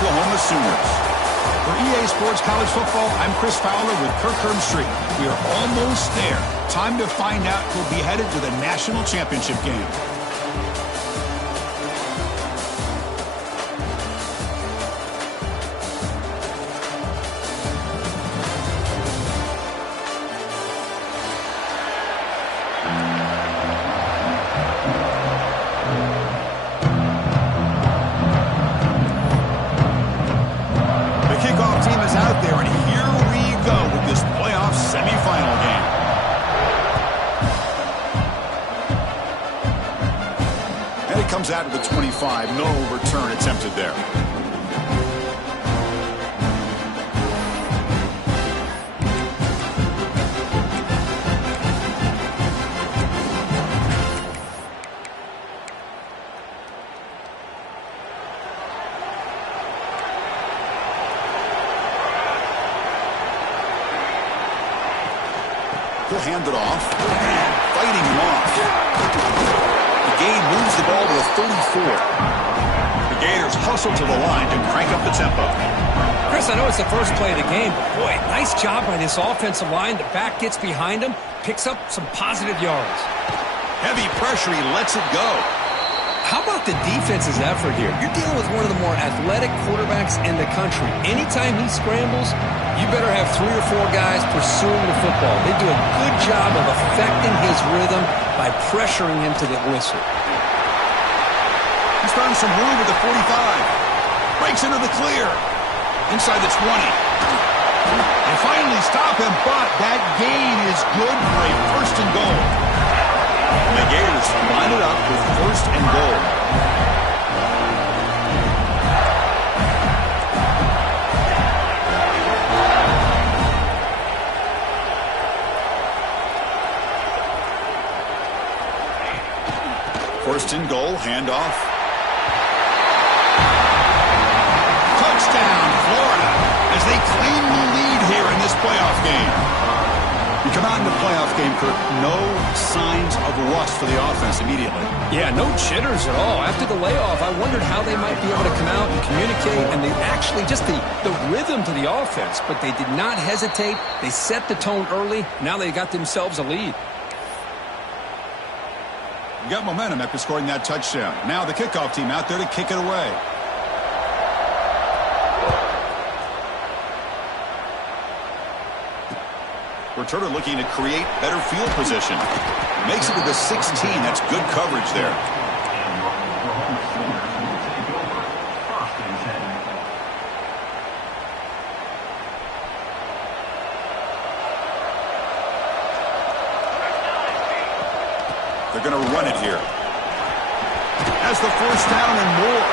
Oklahoma Sooners. For EA Sports College Football, I'm Chris Fowler with Kirk Herbstreit. We are almost there. Time to find out who'll be headed to the national championship game. Out of the 25, no return attempted there. He'll hand it off, fighting him off. Gain moves the ball to the 34. The Gators hustle to the line to crank up the tempo. Chris, I know it's the first play of the game, but boy, nice job by this offensive line. The back gets behind him, picks up some positive yards. Heavy pressure, he lets it go. How about the defense's effort here? You're dealing with one of the more athletic quarterbacks in the country. Anytime he scrambles, you better have 3 or 4 guys pursuing the football. They do a good job of affecting his rhythm by pressuring him to the whistle. He's found some room at the 45. Breaks into the clear. Inside the 20. They finally stop him, but that gain is good for a first and goal. The Gators line it up with first and goal. First and goal, handoff. Touchdown, Florida, as they claim the lead here in this playoff game. You come out in the playoff game, Kirk, no signs of rust for the offense immediately. Yeah, no jitters at all. After the layoff, I wondered how they might be able to come out and communicate, and they actually just the rhythm to the offense, but they did not hesitate. They set the tone early. Now they got themselves a lead. You got momentum after scoring that touchdown. Now the kickoff team out there to kick it away. Returner looking to create better field position. Makes it to the 16. That's good coverage there. They're going to run it here. Has the first down and more.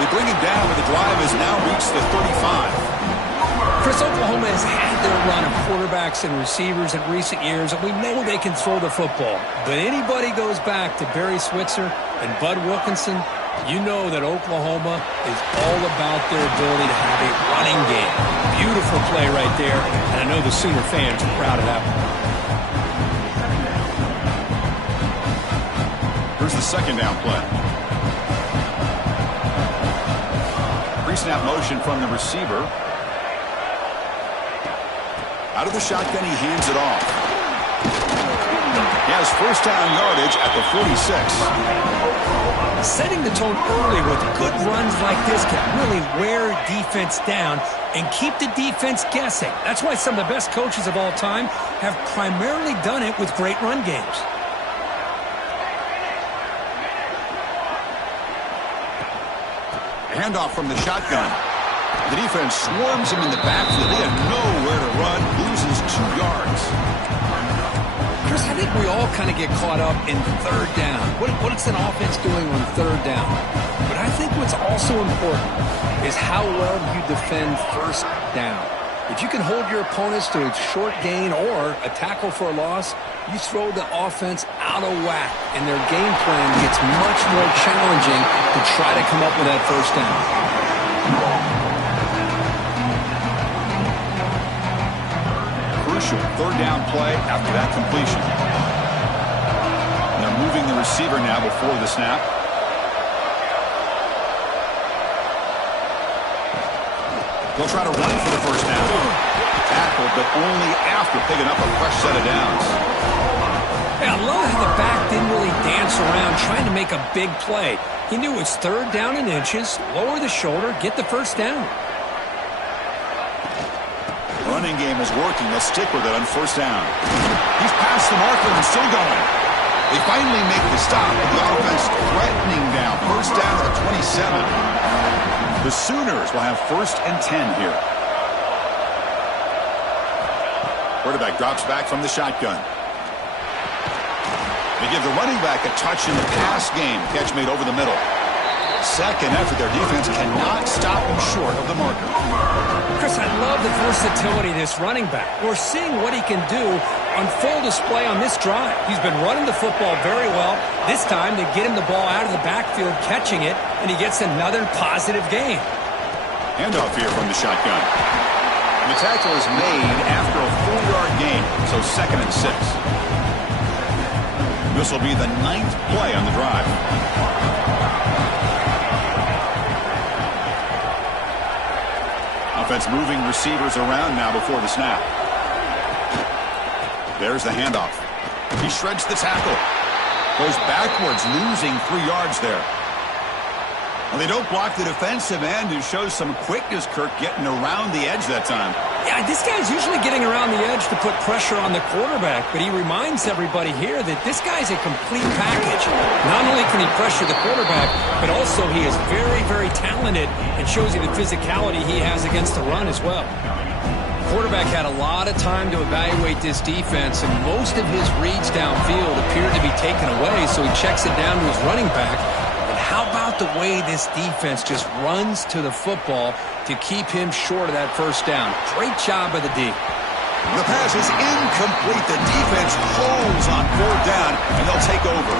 They bring him down, but the drive has now reached the 35. Chris, Oklahoma has had their run of quarterbacks and receivers in recent years, and we know they can throw the football. But anybody goes back to Barry Switzer and Bud Wilkinson, you know that Oklahoma is all about their ability to have a running game. Beautiful play right there, and I know the Sooner fans are proud of that one. Here's the second down play. Pre-snap motion from the receiver. Out of the shotgun, he hands it off. He has first down yardage at the 46. Setting the tone early with good runs like this can really wear defense down and keep the defense guessing. That's why some of the best coaches of all time have primarily done it with great run games. Handoff from the shotgun. The defense swarms him in the backfield. They have nowhere to run. Loses 2 yards. Chris, I think we all kind of get caught up in third down. What's an offense doing on third down? But I think what's also important is how well you defend first down. If you can hold your opponents to a short gain or a tackle for a loss, you throw the offense out of whack, and their game plan gets much more challenging to try to come up with that first down. Third down play after that completion. And they're moving the receiver now before the snap. They'll try to run for the first down. Tackled, but only after picking up a fresh set of downs. Yeah, I love how the back didn't really dance around trying to make a big play. He knew it's third down and inches, lower the shoulder, get the first down. Running game is working. They'll stick with it on first down. He's past the marker and still going. They finally make the stop, with the offense threatening down. First down at 27. The Sooners will have 1st and 10 here. Quarterback drops back from the shotgun. They give the running back a touch in the pass game. Catch made over the middle. Second effort, their defense cannot stop him short of the marker. Chris, I love the versatility of this running back. We're seeing what he can do on full display on this drive. He's been running the football very well. This time, they get him the ball out of the backfield, catching it, and he gets another positive gain. Handoff here from the shotgun. The tackle is made after a 4-yard gain, so 2nd and 6. This will be the 9th play on the drive. Offense moving receivers around now before the snap. There's the handoff. He shreds the tackle. Goes backwards, losing 3 yards there. And they don't block the defensive end, who shows some quickness, Kirk, getting around the edge that time. Yeah, this guy's usually getting around the edge to put pressure on the quarterback, but he reminds everybody here that this guy's a complete package. Not only can he pressure the quarterback, but also he is very, very talented and shows you the physicality he has against the run as well. Quarterback had a lot of time to evaluate this defense, and most of his reads downfield appeared to be taken away, so he checks it down to his running back. And how about the way this defense just runs to the football to keep him short of that first down? Great job by the D. The pass is incomplete. The defense holds on 4th down, and they'll take over.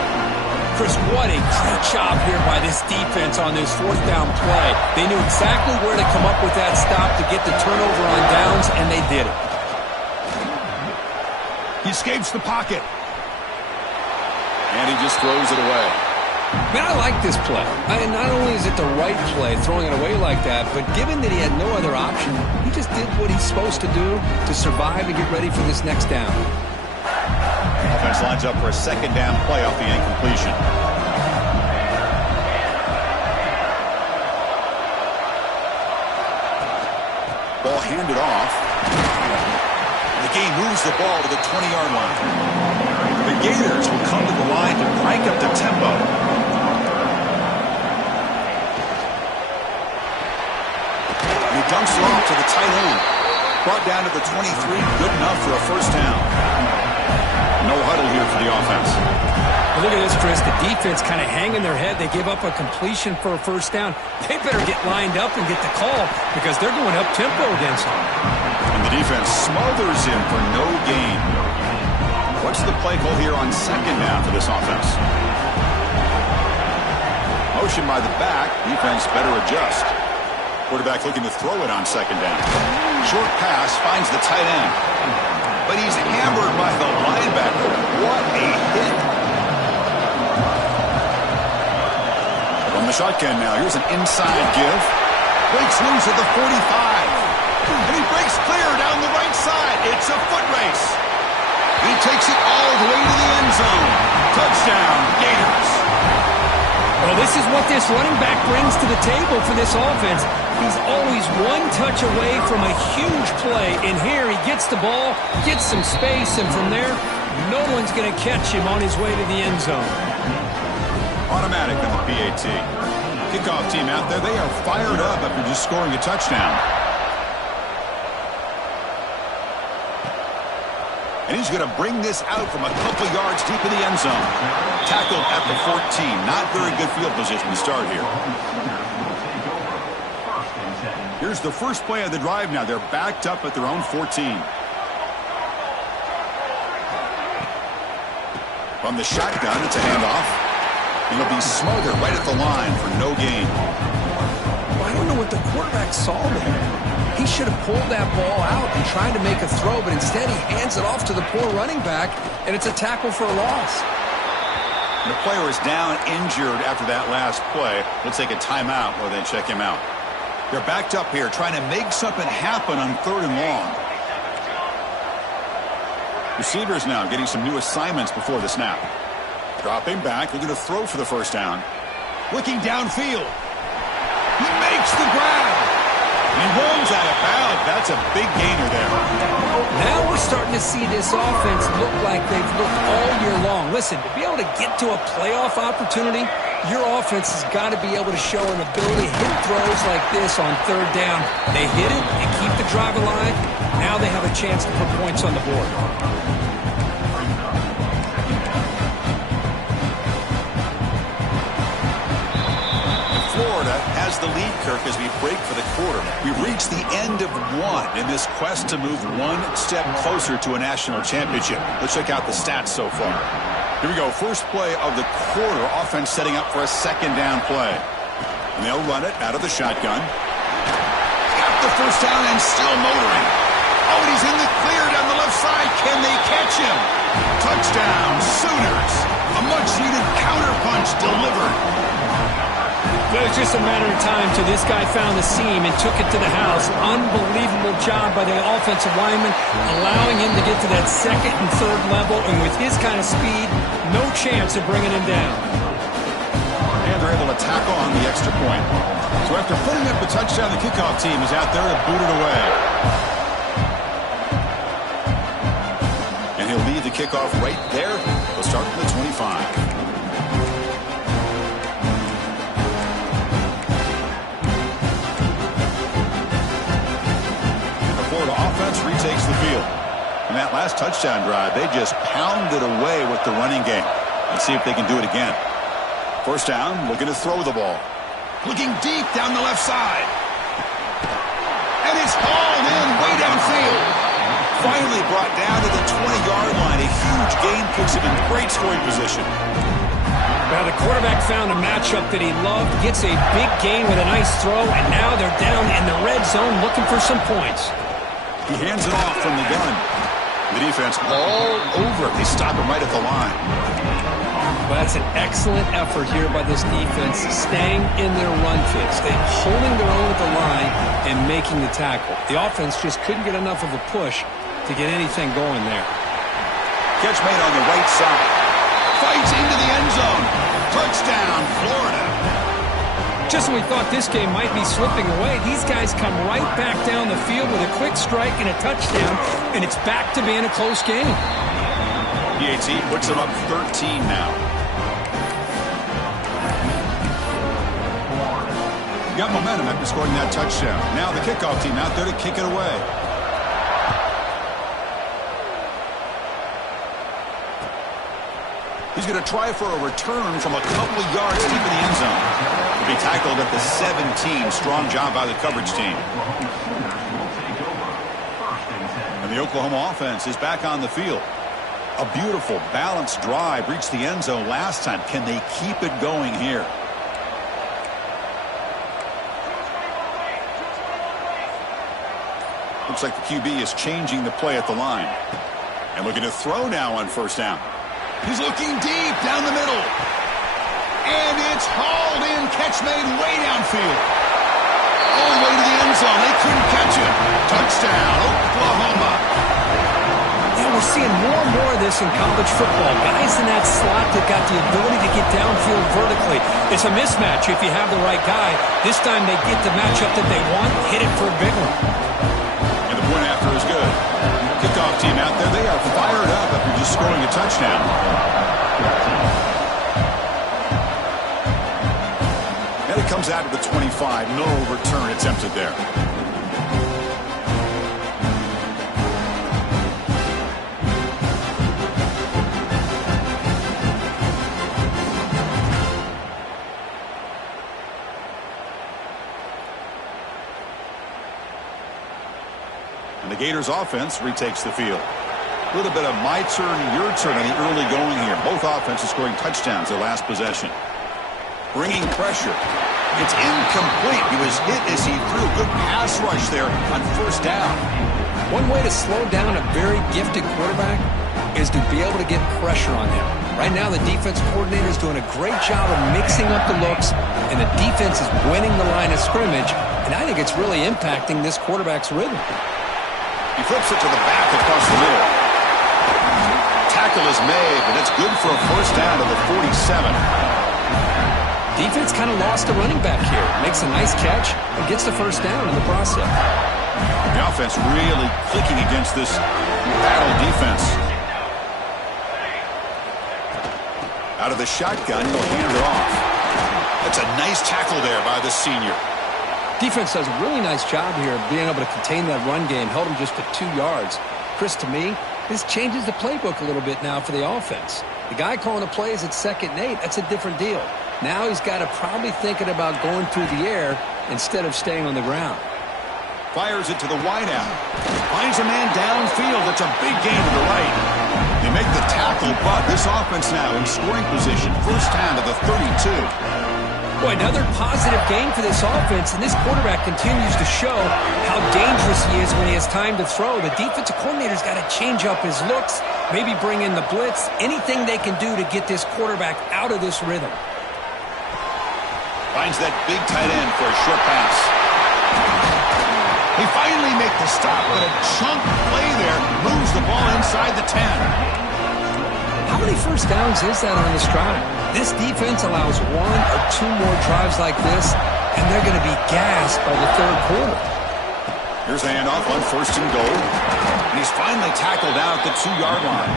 Chris, what a great job here by this defense on this 4th down play. They knew exactly where to come up with that stop to get the turnover on downs, and they did it. He escapes the pocket. And he just throws it away. Man, I like this play. Not only is it the right play, throwing it away like that, but given that he had no other option, he just did what he's supposed to do to survive and get ready for this next down. Offense lines up for a 2nd down play off the incompletion. Ball handed off. The game moves the ball to the 20-yard line. The Gators will come to the line to crank up the tempo. He dumps it off to the tight end. Brought down to the 23, good enough for a first down. No huddle here for the offense. Well, look at this, Chris. The defense kind of hanging their head. They give up a completion for a first down. They better get lined up and get the call because they're going up-tempo against them. And the defense smothers him for no gain. What's the play call here on 2nd down for this offense? Motion by the back. Defense better adjust. Quarterback looking to throw it on 2nd down. Short pass finds the tight end. But he's hammered by the linebacker. What a hit. From the shotgun now. Here's an inside give. Breaks loose at the 45. And he breaks clear down the right side. It's a foot race. He takes it all the way to the end zone. Touchdown, Gators. Well, this is what this running back brings to the table for this offense. He's always one touch away from a huge play. And here he gets the ball, gets some space, and from there, no one's going to catch him on his way to the end zone. Automatic on the PAT. Kickoff team out there, they are fired up after just scoring a touchdown. And he's going to bring this out from a couple yards deep in the end zone. Tackled at the 14. Not very good field position to start here. Here's the first play of the drive now. They're backed up at their own 14. From the shotgun, it's a handoff. It'll be smothered right at the line for no gain. I don't know what the quarterback saw there. He should have pulled that ball out and tried to make a throw, but instead he hands it off to the poor running back, and it's a tackle for a loss. The player is down injured after that last play. We'll take a timeout while they check him out. They're backed up here, trying to make something happen on 3rd and long. Receivers now getting some new assignments before the snap. Dropping back, looking to throw for the first down. Looking downfield. He makes the grab. And he rolls out of bounds. That's a big gainer there. Now we're starting to see this offense look like they've looked all year long. Listen, to be able to get to a playoff opportunity, your offense has got to be able to show an ability to hit throws like this on 3rd down. They hit it and keep the drive alive. Now they have a chance to put points on the board. Florida has the lead, Kirk, as we break for the quarter. We've reached the end of one in this quest to move one step closer to a national championship. Let's check out the stats so far. Here we go. First play of the quarter. Offense setting up for a 2nd down play. And they'll run it out of the shotgun. Got the first down and still motoring. Oh, and he's in the clear down the left side. Can they catch him? Touchdown, Sooners. A much-needed counterpunch delivered. It was just a matter of time till this guy found the seam and took it to the house. Unbelievable job by the offensive lineman, allowing him to get to that 2nd and 3rd level, and with his kind of speed, no chance of bringing him down. And they're able to tackle on the extra point. So after putting up the touchdown, the kickoff team is out there to boot it away. And he'll lead the kickoff right there. We'll start from the 25. Offense retakes the field. And that last touchdown drive, they just pounded away with the running game. Let's see if they can do it again. First down, looking to throw the ball. Looking deep down the left side. And it's hauled in way downfield. Finally brought down to the 20-yard line. A huge gain puts him in great scoring position. Well, the quarterback found a matchup that he loved, gets a big gain with a nice throw, and now they're down in the red zone looking for some points. He hands it off from the gun. The defense all over. They stop him right at the line. Well, that's an excellent effort here by this defense, staying in their run fits. They're holding their own at the line and making the tackle. The offense just couldn't get enough of a push to get anything going there. Catch made on the right side. Fights into the end zone. Touchdown, Florida. Just when we thought this game might be slipping away, these guys come right back down the field with a quick strike and a touchdown, and it's back to being a close game. PAT puts them up 13 now. Got momentum after scoring that touchdown. Now the kickoff team out there to kick it away. He's going to try for a return from a couple of yards deep in the end zone. He'll be tackled at the 17. Strong job by the coverage team. And the Oklahoma offense is back on the field. A beautiful, balanced drive reached the end zone last time. Can they keep it going here? Looks like the QB is changing the play at the line. And looking to throw now on first down. He's looking deep down the middle. And it's hauled in. Catch made way downfield. All the way to the end zone. They couldn't catch it. Touchdown, Oklahoma. Yeah, we're seeing more and more of this in college football. Guys in that slot that got the ability to get downfield vertically. It's a mismatch if you have the right guy. This time they get the matchup that they want, hit it for a big one. And the point after is good. Kickoff team out there, they are fired up after just scoring a touchdown. And it comes out to the 25. No return attempted there. And the Gators offense retakes the field. A little bit of my turn, your turn on the early going here. Both offenses scoring touchdowns their last possession. Bringing pressure. It's incomplete. He was hit as he threw. Good pass rush there on first down. One way to slow down a very gifted quarterback is to be able to get pressure on him. Right now, the defense coordinator is doing a great job of mixing up the looks, and the defense is winning the line of scrimmage, and I think it's really impacting this quarterback's rhythm. He flips it to the back across the middle. Tackle is made, but it's good for a first down to the 47. Defense kind of lost a running back here. Makes a nice catch and gets the first down in the process. The offense really clicking against this battle defense. Out of the shotgun, he'll hand it off. That's a nice tackle there by the senior. Defense does a really nice job here of being able to contain that run game, held him just to 2 yards. Chris, to me, this changes the playbook a little bit now for the offense. The guy calling the plays at 2nd and 8, that's a different deal. Now he's got to probably thinking about going through the air instead of staying on the ground. Fires it to the wideout. Finds a man downfield. That's a big gain to the right. They make the tackle, but this offense now in scoring position. First down to the 32. Boy, another positive game for this offense, and this quarterback continues to show how dangerous he is when he has time to throw. The defensive coordinator's got to change up his looks, maybe bring in the blitz, anything they can do to get this quarterback out of this rhythm. Finds that big tight end for a short pass. He finally makes the stop, but a chunk play there moves the ball inside the 10. How many first downs is that on this drive? This defense allows 1 or 2 more drives like this, and they're going to be gassed by the 3rd quarter. Here's a handoff on 1st and goal. And he's finally tackled out at the 2-yard line.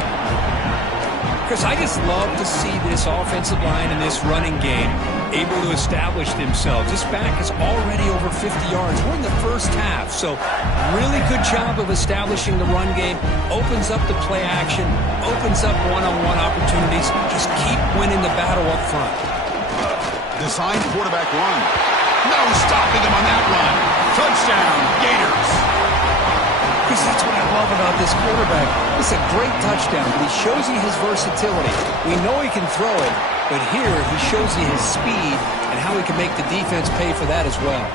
Chris, I just love to see this offensive line and this running game able to establish themselves. This back is already over 50 yards. We're in the first half, so really good job of establishing the run game. Opens up the play action, opens up one-on-one opportunities. Just keep winning the battle up front. Designed quarterback run. No stopping him on that run. Touchdown, Gators. Chris, that's what I love about this quarterback. It's a great touchdown, but he shows you his versatility. We know he can throw it, but here he shows you his speed and how he can make the defense pay for that as well.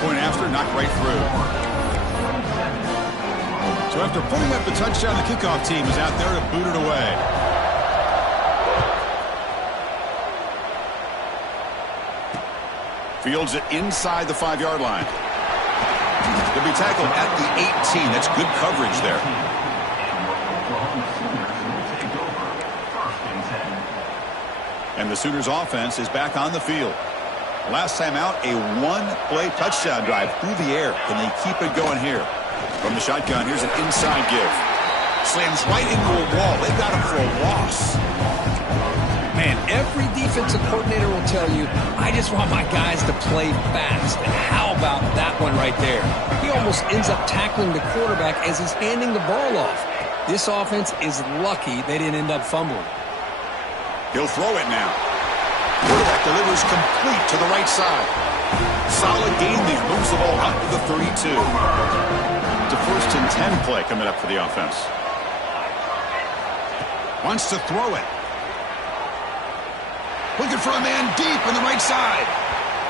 Point after, knocked right through. So after putting up the touchdown, the kickoff team is out there to boot it away. Fields it inside the 5-yard line. He'll be tackled at the 18. That's good coverage there. And the Sooners offense is back on the field. Last time out, a 1-play touchdown drive through the air. Can they keep it going here? From the shotgun, here's an inside give. Slams right into a wall. They got him for a loss. Man, every defensive coordinator will tell you, I just want my guys to play fast. And how about that one right there? He almost ends up tackling the quarterback as he's handing the ball off. This offense is lucky they didn't end up fumbling. He'll throw it now. Quarterback delivers complete to the right side. Solid gain there. Moves the ball out to the 32. It's a 1st and 10 play coming up for the offense. Wants to throw it. Looking for a man deep on the right side.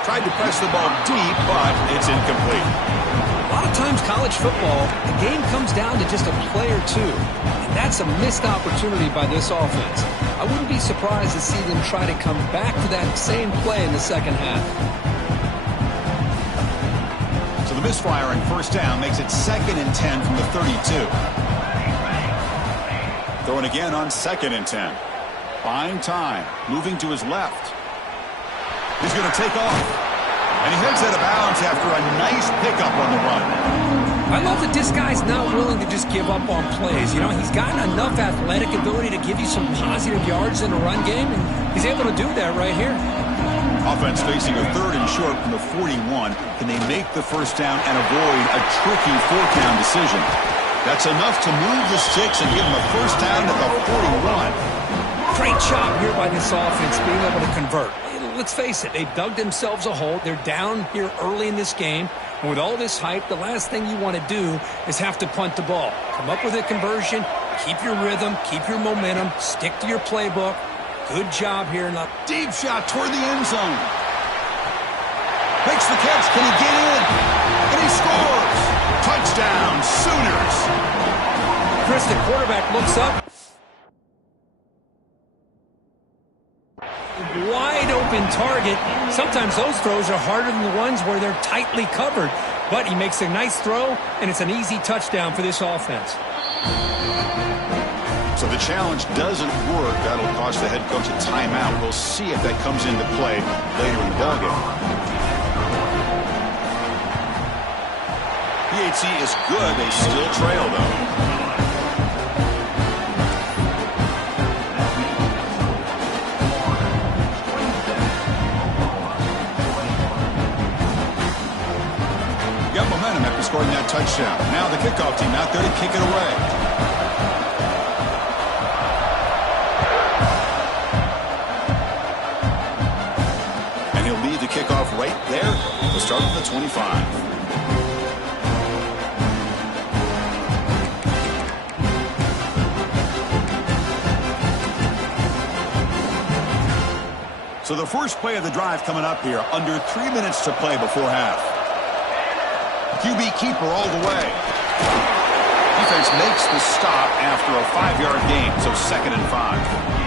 Tried to press the ball deep, but it's incomplete. A lot of times college football, the game comes down to just a play or two. And that's a missed opportunity by this offense. I wouldn't be surprised to see them try to come back to that same play in the second half. So the misfire on 1st down makes it 2nd and 10 from the 32. Throwing again on 2nd and 10. Buying time, moving to his left. He's going to take off. And he heads out of bounds after a nice pickup on the run. I love that this guy's not willing to just give up on plays. You know, he's got enough athletic ability to give you some positive yards in the run game, and he's able to do that right here. Offense facing a 3rd and short from the 41. Can they make the first down and avoid a tricky 4th-down decision? That's enough to move the sticks and give them a first down at the 41. Great job here by this offense being able to convert. Let's face it, they've dug themselves a hole. They're down here early in this game. And with all this hype, the last thing you want to do is have to punt the ball. Come up with a conversion, keep your rhythm, keep your momentum, stick to your playbook. Good job here. In the deep shot toward the end zone. Makes the catch. Can he get in? And he scores. Touchdown, Sooners. Chris, the quarterback looks up. open target. Sometimes those throws are harder than the ones where they're tightly covered. But he makes a nice throw, and it's an easy touchdown for this offense. So the challenge doesn't work. That'll cost the head coach a timeout. We'll see if that comes into play later in the ballgame. PAT is good. They still trail, though. Got momentum after scoring that touchdown. Now the kickoff team out there to kick it away. Kickoff right there. We'll start with the 25. So the first play of the drive coming up here. Under 3 minutes to play before half. QB keeper all the way. Defense makes the stop after a 5-yard gain. So 2nd and 5.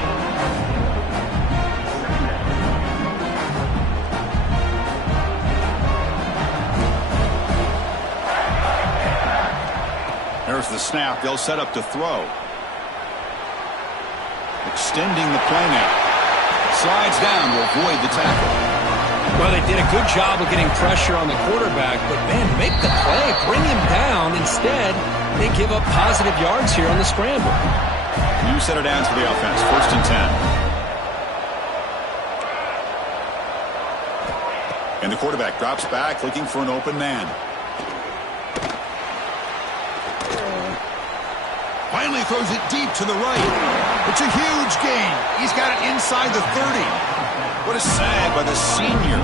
There's the snap. They'll set up to throw. Extending the play now. Slides down to avoid the tackle. Well, they did a good job of getting pressure on the quarterback, but, man, make the play. Bring him down. Instead, they give up positive yards here on the scramble. New set of downs for the offense. 1st and 10. And the quarterback drops back, looking for an open man. Finally throws it deep to the right. It's a huge gain. He's got it inside the 30. What a sag by the senior.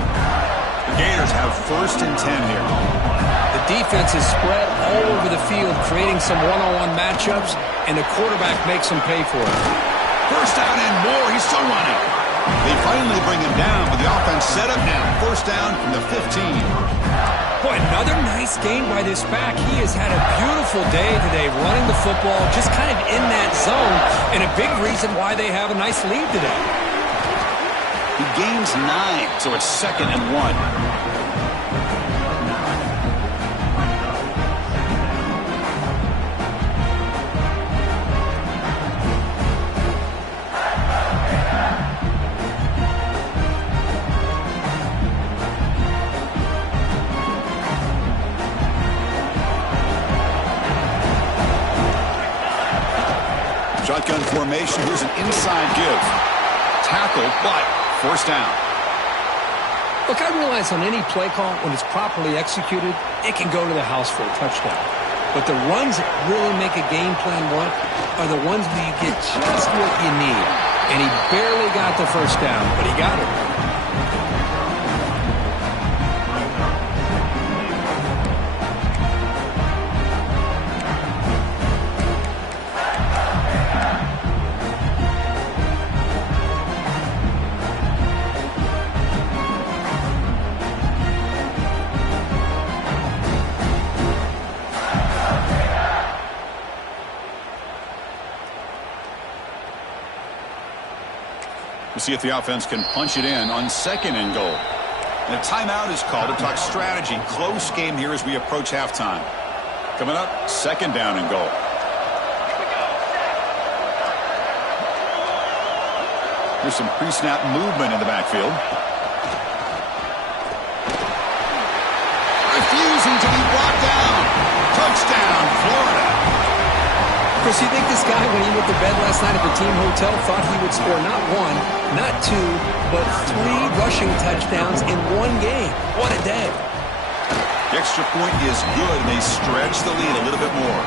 The Gators have 1st and 10 here. The defense is spread all over the field, creating some one-on-one matchups, and the quarterback makes them pay for it. 1st down and more. He's still running. They finally bring him down, but the offense set up now. 1st down from the 15. Boy, another nice gain by this back. He has had a beautiful day today running the football, just kind of in that zone, and a big reason why they have a nice lead today. He gains 9, so it's 2nd and 1. Shotgun formation. Here's an inside give. Tackle, but 1st down. Look, I realize on any play call, when it's properly executed, it can go to the house for a touchdown. But the runs that really make a game plan work are the ones where you get just what you need. And he barely got the 1st down, but he got it. See if the offense can punch it in on 2nd and goal. And a timeout is called to talk strategy. Close game here as we approach halftime. Coming up, 2nd down and goal. There's some pre-snap movement in the backfield. Refusing to be brought down. Touchdown, Florida. Chris, you think this guy, when he went to bed last night at the team hotel, thought he would score not 1, not 2, but 3 rushing touchdowns in one game? What a day. The extra point is good, and they stretch the lead a little bit more.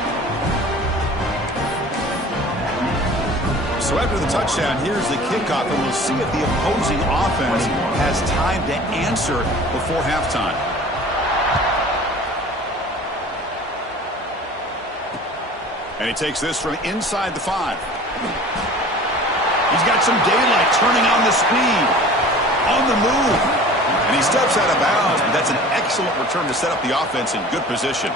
So after the touchdown, here's the kickoff, and we'll see if the opposing offense has time to answer before halftime. And he takes this from inside the 5. He's got some daylight, turning on the speed, on the move. And he steps out of bounds, but that's an excellent return to set up the offense in good position.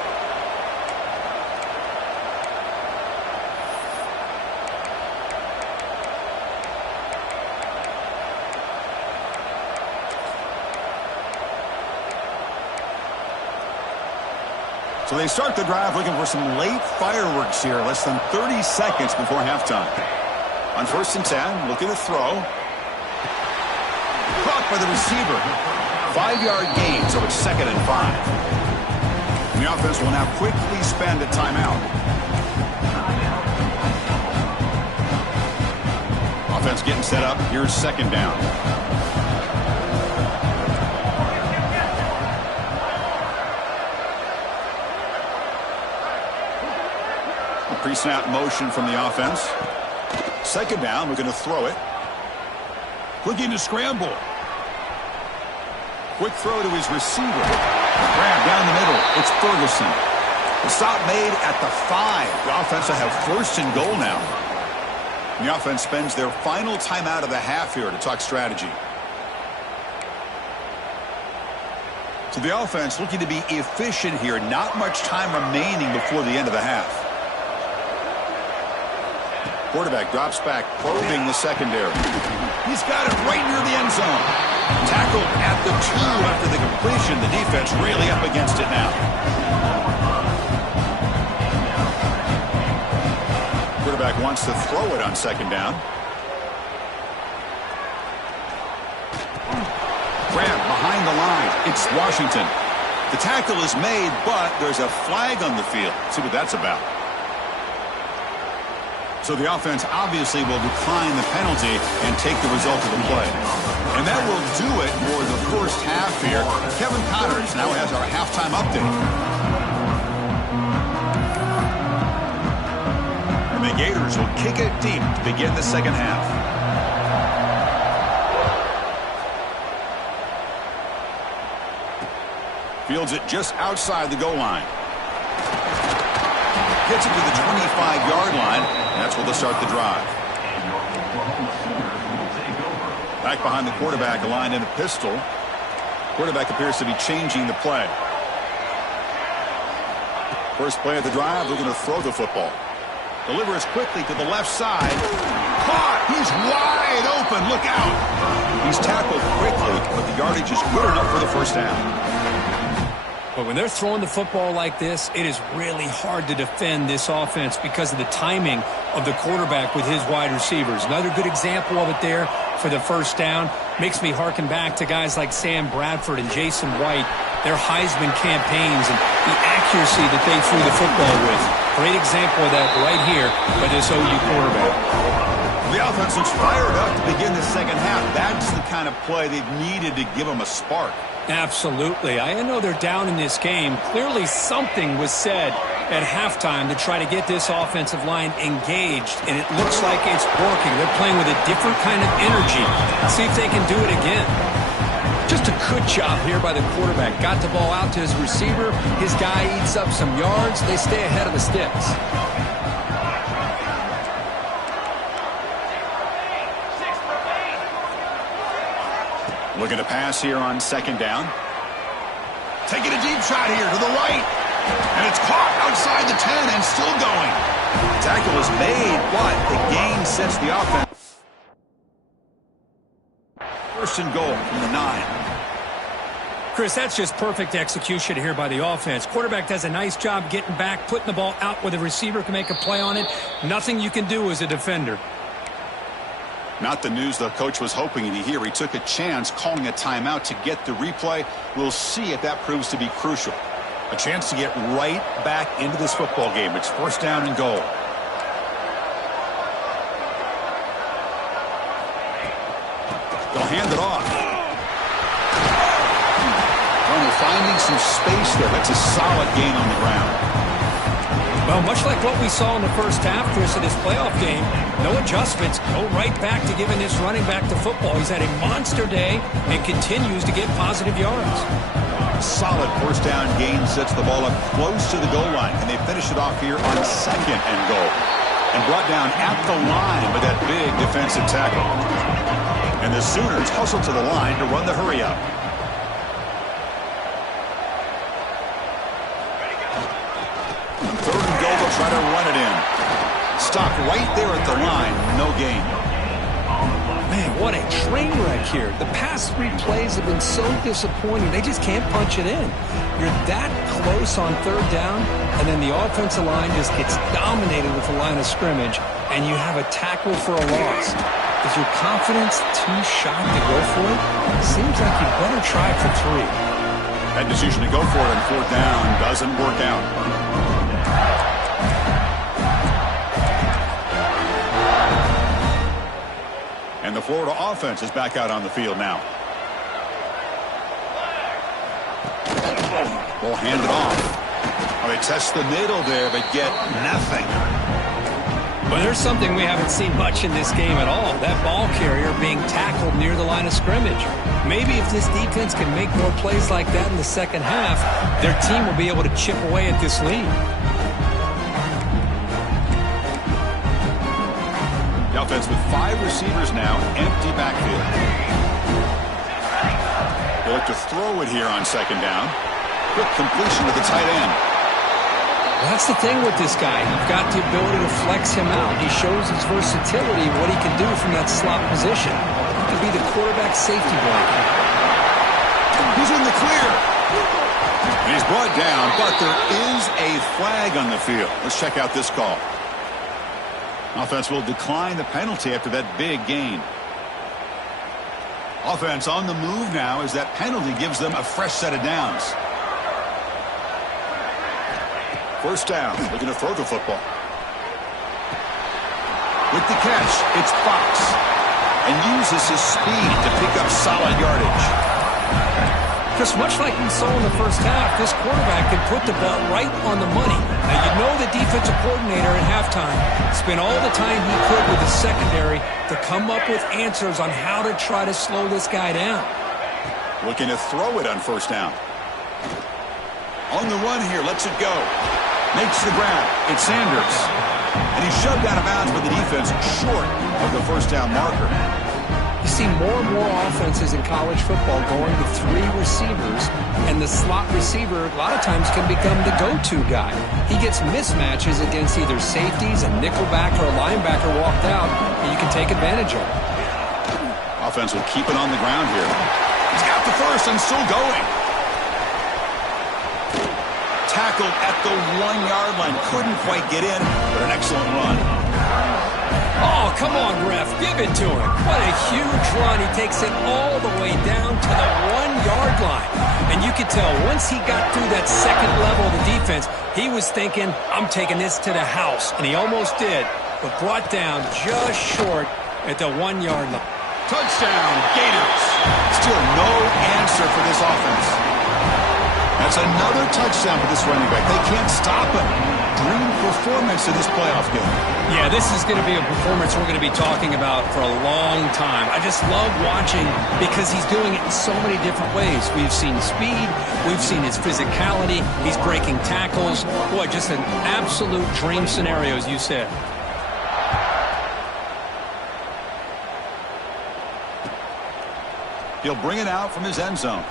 So they start the drive looking for some late fireworks here, less than 30 seconds before halftime. On 1st and 10, looking to throw. Caught by the receiver. 5-yard gain, so it's 2nd and 5. And the offense will now quickly spend a timeout. Offense getting set up. Here's 2nd down. Pre-snap motion from the offense. 2nd down, we're going to throw it. Looking to scramble. Quick throw to his receiver. Grab down the middle. It's Ferguson. The stop made at the 5. The offense will have 1st and goal now. And the offense spends their final timeout of the half here to talk strategy. So the offense looking to be efficient here. Not much time remaining before the end of the half. Quarterback drops back, probing the secondary. He's got it right near the end zone. Tackled at the 2 after the completion. The defense really up against it now. Quarterback wants to throw it on 2nd down. Grab behind the line. It's Washington. The tackle is made, but there's a flag on the field. See what that's about. So the offense obviously will decline the penalty and take the result of the play. And that will do it for the first half here. Kevin Connors now has our halftime update. And the Gators will kick it deep to begin the second half. Fields it just outside the goal line. Gets it to the 25-yard line, and that's where they'll start the drive. Back behind the quarterback, aligned in a pistol. Quarterback appears to be changing the play. First play of the drive, they're going to throw the football. Delivers quickly to the left side. Caught! He's wide open. Look out! He's tackled quickly, but the yardage is good enough for the first down. But when they're throwing the football like this, it is really hard to defend this offense because of the timing of the quarterback with his wide receivers. Another good example of it there for the first down. Makes me harken back to guys like Sam Bradford and Jason White, their Heisman campaigns and the accuracy that they threw the football with. Great example of that right here by this OU quarterback. The offense looks fired up to begin the second half. That's the kind of play they've needed to give them a spark. Absolutely. I know they're down in this game. Clearly something was said at halftime to try to get this offensive line engaged, and it looks like it's working. They're playing with a different kind of energy. Let's see if they can do it again. Just a good job here by the quarterback. Got the ball out to his receiver. His guy eats up some yards. They stay ahead of the sticks. Looking to pass here on 2nd down. Taking a deep shot here to the right. And it's caught outside the 10 and still going. Tackle is made, but the gain sets the offense. 1st and goal from the 9. Chris, that's just perfect execution here by the offense. Quarterback does a nice job getting back, putting the ball out where the receiver can make a play on it. Nothing you can do as a defender. Not the news the coach was hoping to hear. He took a chance calling a timeout to get the replay. We'll see if that proves to be crucial. A chance to get right back into this football game. It's 1st down and goal. They'll hand it off. Well, they're finding some space there. That's a solid gain on the ground. Well, much like what we saw in the first half, Chris, of this playoff game, no adjustments, go right back to giving this running back the football. He's had a monster day and continues to get positive yards. Solid 1st down gain sets the ball up close to the goal line, and they finish it off here on 2nd and goal. And brought down at the line with that big defensive tackle. And the Sooners hustle to the line to run the hurry up. Try to run it in. Stopped right there at the line. No gain. Man, what a train wreck here. The past 3 plays have been so disappointing. They just can't punch it in. You're that close on third down, and then the offensive line just gets dominated with the line of scrimmage, and you have a tackle for a loss. Is your confidence too shot to go for it? Seems like you better try for 3. That decision to go for it on fourth down doesn't work out. And the Florida offense is back out on the field now. Will hand it off. Oh, they test the middle there, but get nothing. Well, there's something we haven't seen much in this game at all. That ball carrier being tackled near the line of scrimmage. Maybe if this defense can make more plays like that in the second half, their team will be able to chip away at this lead. The offense with 5 receivers now, empty backfield. They look to throw it here on second down. Quick completion to the tight end. Well, that's the thing with this guy. You've got the ability to flex him out. He shows his versatility, what he can do from that slot position. He can be the quarterback safety blanket. He's in the clear. And he's brought down, but there is a flag on the field. Let's check out this call. Offense will decline the penalty after that big gain. Offense on the move now as that penalty gives them a fresh set of downs. First down, looking to throw the football. With the catch, it's Fox. And uses his speed to pick up solid yardage. Just much like we saw in the first half, this quarterback can put the ball right on the money. Now, you know the defensive coordinator at halftime spent all the time he could with the secondary to come up with answers on how to try to slow this guy down. Looking to throw it on first down. On the run here, lets it go. Makes the grab. It's Sanders. And he's shoved out of bounds by the defense short of the first down marker. You see more and more offenses in college football going to 3 receivers, and the slot receiver a lot of times can become the go-to guy. He gets mismatches against either safeties, a nickelback, or a linebacker walked out, and you can take advantage of it. Offense will keep it on the ground here. He's got the first and still going. Tackled at the 1-yard line. Couldn't quite get in, but an excellent run. Oh, come on, ref. Give it to him. What a huge run. He takes it all the way down to the 1-yard line. And you could tell once he got through that second level of the defense, he was thinking, I'm taking this to the house. And he almost did, but brought down just short at the 1-yard line. Touchdown, Gators. Still no answer for this offense. That's another touchdown for this running back. They can't stop him. Dream performance in this playoff game. Yeah, this is going to be a performance we're going to be talking about for a long time. I just love watching because he's doing it in so many different ways. We've seen speed. We've seen his physicality. He's breaking tackles. Boy, just an absolute dream scenario, as you said. He'll bring it out from his end zone.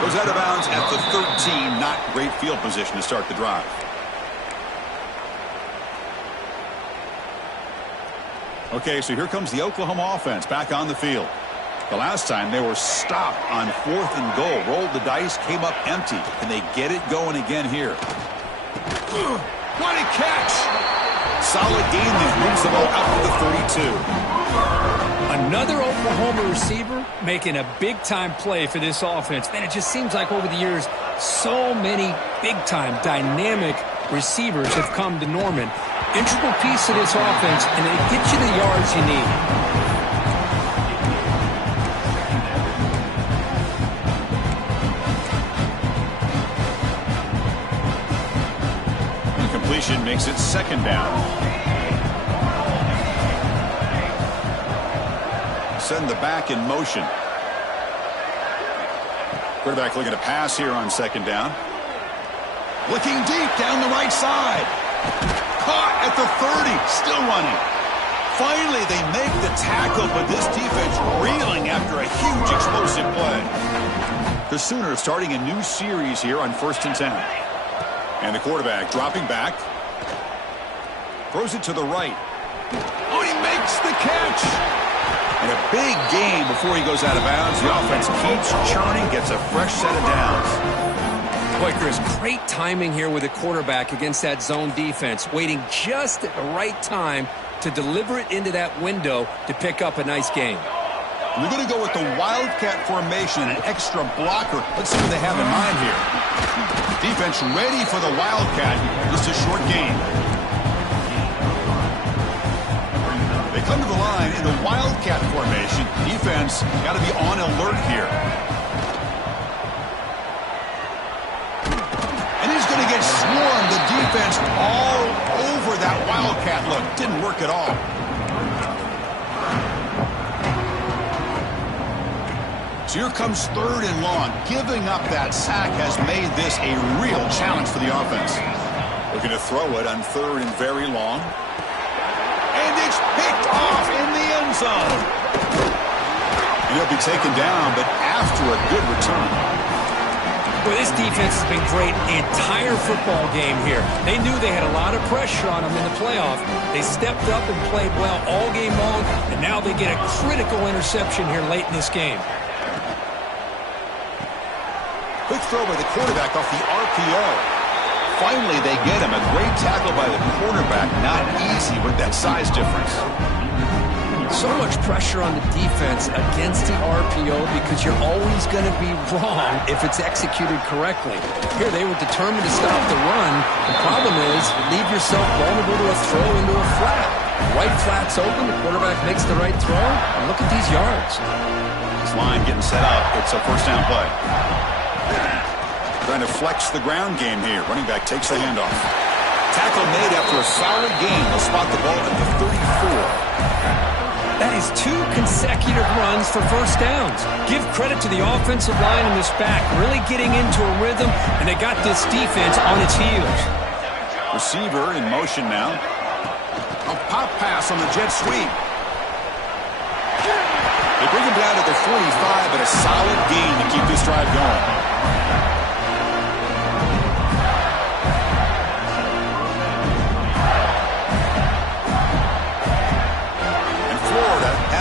Goes out of bounds at the 13. Not great field position to start the drive. Okay, so here comes the Oklahoma offense back on the field. The last time they were stopped on 4th and goal. Rolled the dice, came up empty. Can they get it going again here? What a catch! Solid gain that moves the ball out to the 32. Another Oklahoma receiver making a big-time play for this offense. Man, it just seems like over the years, so many big-time, dynamic receivers have come to Norman. Integral piece of this offense, and it gets you the yards you need. The completion makes it second down. Send the back in motion. Quarterback looking to pass here on second down. Looking deep down the right side. Caught at the 30. Still running. Finally, they make the tackle, but this defense reeling after a huge explosive play. The Sooners starting a new series here on 1st and 10. And the quarterback dropping back. Throws it to the right. Oh, he makes the catch. And a big gain before he goes out of bounds. The offense keeps churning, gets a fresh set of downs. Boy, Chris, great timing here with the quarterback against that zone defense, waiting just at the right time to deliver it into that window to pick up a nice gain. We're going to go with the Wildcat formation and an extra blocker. Let's see what they have in mind here. Defense ready for the Wildcat. Just a short gain. They come to the line in the Wildcat formation. Defense got to be on alert here. And he's going to get swarmed. The defense all over that Wildcat look. Didn't work at all. So here comes 3rd and long. Giving up that sack has made this a real challenge for the offense. Looking to throw it on 3rd and very long. And it's picked off in the end zone. And he'll be taken down, but after a good return. Well, this defense has been great the entire football game here. They knew they had a lot of pressure on them in the playoff. They stepped up and played well all game long, and now they get a critical interception here late in this game. Quick throw by the quarterback off the RPO. Finally, they get him. A great tackle by the quarterback. Not easy with that size difference. So much pressure on the defense against the RPO because you're always going to be wrong if it's executed correctly. Here, they were determined to stop the run. The problem is you leave yourself vulnerable to a throw into a flat. Right flat's open. The quarterback makes the right throw. And look at these yards. This line getting set up. It's a first down play. Trying to flex the ground game here. Running back takes the handoff. Tackle made after a solid gain. They'll spot the ball at the 34. That is 2 consecutive runs for first downs. Give credit to the offensive line and this back, really getting into a rhythm, and they got this defense on its heels. Receiver in motion now. A pop pass on the jet sweep. They bring him down to the 45, but a solid gain to keep this drive going.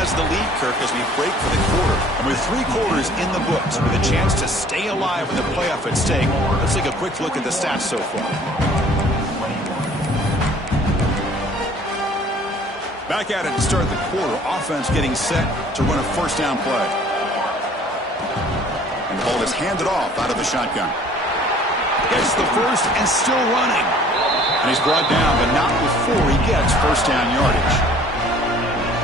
Has the lead, Kirk, as we break for the quarter. And with 3 quarters in the books, with a chance to stay alive with the playoff at stake, let's take a quick look at the stats so far. Back at it to start the quarter. Offense getting set to run a first down play. And the ball is handed off out of the shotgun. Gets the first and still running. And he's brought down, but not before he gets first down yardage.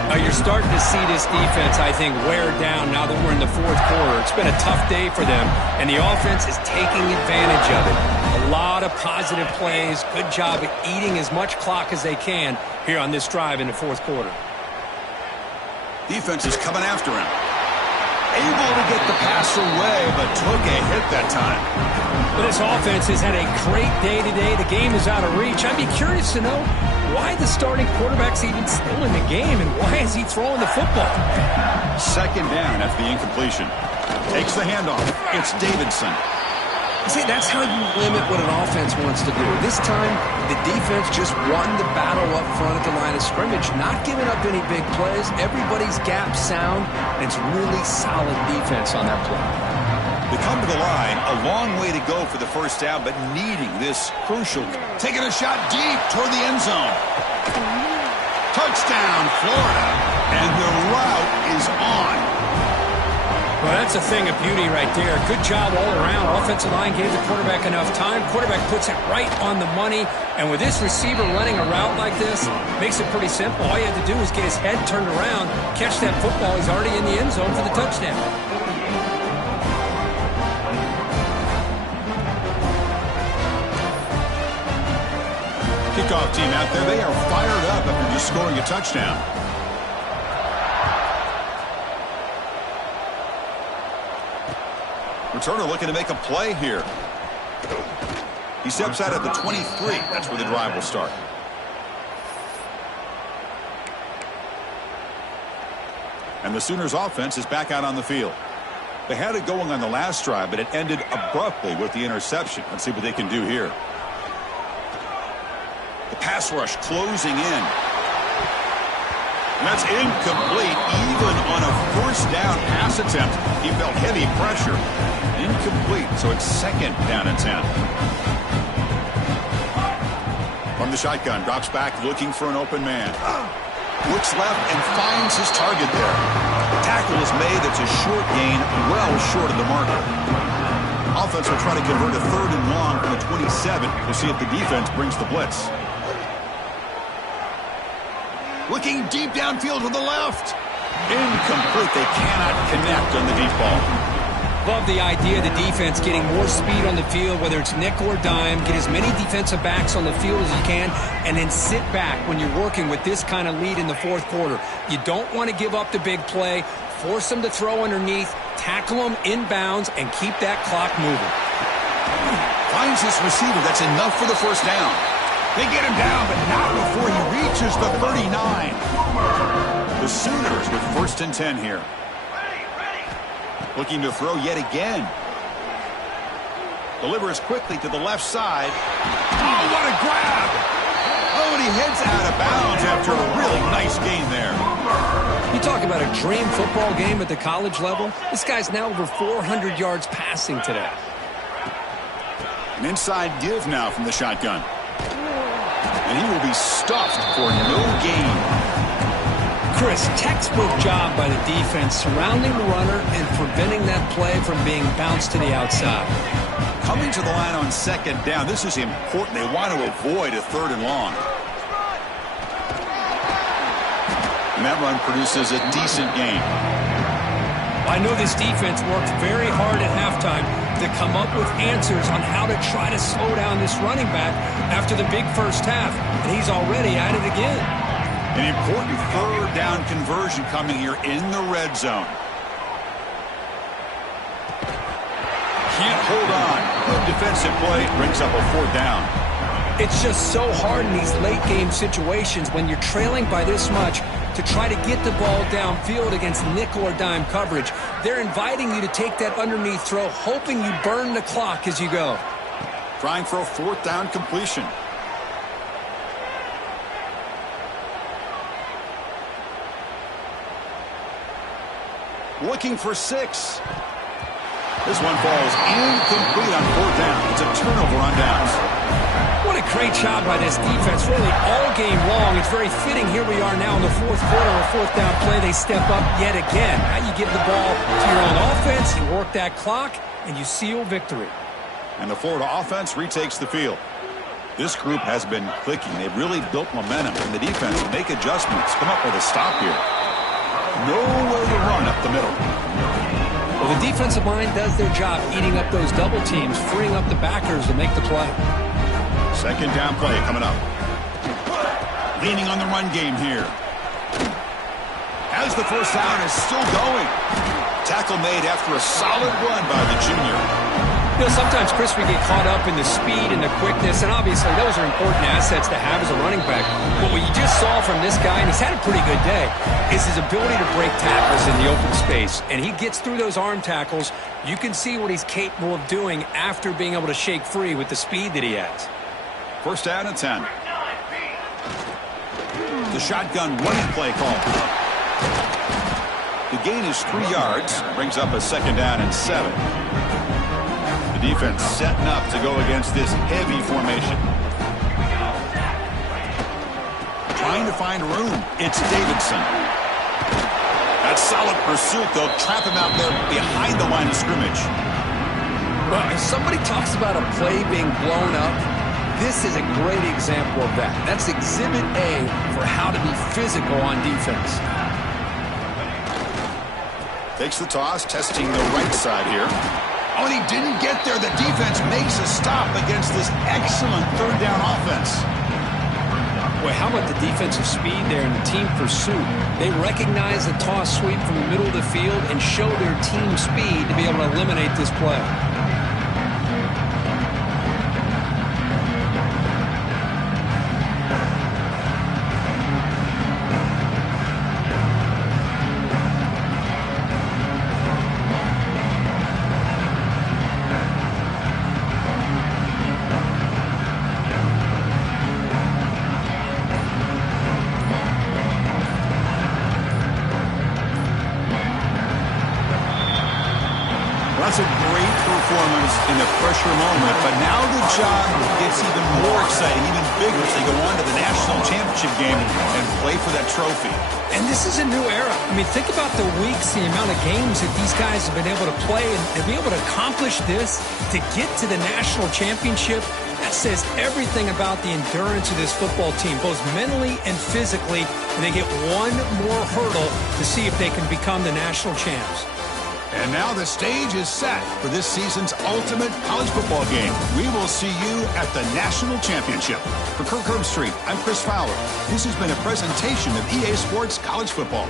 You're starting to see this defense, I think, wear down now that we're in the 4th quarter. It's been a tough day for them, and the offense is taking advantage of it. A lot of positive plays. Good job at eating as much clock as they can here on this drive in the 4th quarter. Defense is coming after him. Able to get the pass away, but took a hit that time. Well, this offense has had a great day today. The game is out of reach. I'd be curious to know why the starting quarterback's even still in the game, and why is he throwing the football? Second down after the incompletion. Takes the handoff. It's Davidson. See, that's how you limit what an offense wants to do. This time, the defense just won the battle up front at the line of scrimmage, not giving up any big plays. Everybody's gap sound, and it's really solid defense on that play. They come to the line, a long way to go for the first down, but needing this crucial. Taking a shot deep toward the end zone. Touchdown, Florida. And the route is on. Well, that's a thing of beauty right there. Good job all around. Offensive line gave the quarterback enough time. Quarterback puts it right on the money. And with this receiver running a route like this, makes it pretty simple. All you have to do is get his head turned around, catch that football. He's already in the end zone for the touchdown. Kickoff team out there, they are fired up after just scoring a touchdown. Returner looking to make a play here. He steps out at the 23. That's where the drive will start. And the Sooners offense is back out on the field. They had it going on the last drive, but it ended abruptly with the interception. Let's see what they can do here. The pass rush closing in. And that's incomplete. Even on a first down pass attempt, he felt heavy pressure. Incomplete, so it's second down and 10. From the shotgun, drops back looking for an open man. Looks left and finds his target there. The tackle is made. It's a short gain, well short of the marker. Offense will try to convert a third and long from the 27 to see if the defense brings the blitz. Looking deep downfield to the left. Incomplete. They cannot connect on the deep ball. Love the idea of the defense getting more speed on the field, whether it's nickel or dime. Get as many defensive backs on the field as you can, and then sit back when you're working with this kind of lead in the fourth quarter. You don't want to give up the big play. Force them to throw underneath, tackle them inbounds, and keep that clock moving. Finds this receiver. That's enough for the first down. They get him down, but not before he reaches the 39. The Sooners with first and 10 here. Looking to throw yet again. Delivers quickly to the left side. Oh, what a grab! Oh, and he heads out of bounds after a really nice gain there. You talk about a dream football game at the college level. This guy's now over 400 yards passing today. An inside give now from the shotgun. And he will be stuffed for no gain. Chris, textbook job by the defense surrounding the runner and preventing that play from being bounced to the outside. Coming to the line on second down, this is important. They want to avoid a third and long. And that run produces a decent gain. I know this defense worked very hard at halftime to come up with answers on how to try to slow down this running back after the big first half. And he's already at it again. An important third down conversion coming here in the red zone. Can't hold on. Good defensive play. Brings up a fourth down. It's just so hard in these late game situations when you're trailing by this much to try to get the ball downfield against nickel or dime coverage. They're inviting you to take that underneath throw, hoping you burn the clock as you go. Trying for a fourth down completion. Looking for 6. This one falls incomplete on fourth down. It's a turnover on downs. What a great job by this defense, really all game long. It's very fitting here we are now in the fourth quarter. A fourth down play, they step up yet again. Now you give the ball to your own offense, you work that clock, and you seal victory. And the Florida offense retakes the field. This group has been clicking. They've really built momentum, and the defense make adjustments. Come up with a stop here. Nowhere to run up the middle. Well, the defensive line does their job eating up those double teams, freeing up the backers to make the play. Second down play coming up. Leaning on the run game here. As the first down is still going. Tackle made after a solid run by the junior. You know, sometimes, Chris, we get caught up in the speed and the quickness, and obviously those are important assets to have as a running back. But what you just saw from this guy, and he's had a pretty good day, is his ability to break tackles in the open space. And he gets through those arm tackles. You can see what he's capable of doing after being able to shake free with the speed that he has. First down and 10. The shotgun running play call. The gain is 3 yards. Brings up a second down and 7. The defense setting up to go against this heavy formation. Trying to find room. It's Davidson. That solid pursuit, though. Trap him out there behind the line of scrimmage. Well, if somebody talks about a play being blown up, this is a great example of that. That's exhibit A for how to be physical on defense. Takes the toss, testing the right side here. Oh, and he didn't get there. The defense makes a stop against this excellent third down offense. Well, how about the defensive speed there and the team pursuit? They recognize the toss sweep from the middle of the field and show their team speed to be able to eliminate this play. in the pressure moment, but now the job gets even more exciting, even bigger as they go on to the national championship game and play for that trophy. And this is a new era. I mean, think about the weeks, the amount of games that these guys have been able to play, and to be able to accomplish this, to get to the national championship, that says everything about the endurance of this football team, both mentally and physically, and they get one more hurdle to see if they can become the national champs. And now the stage is set for this season's ultimate college football game. We will see you at the national championship. For Kirk Herbstreit, I'm Chris Fowler. This has been a presentation of EA Sports College Football.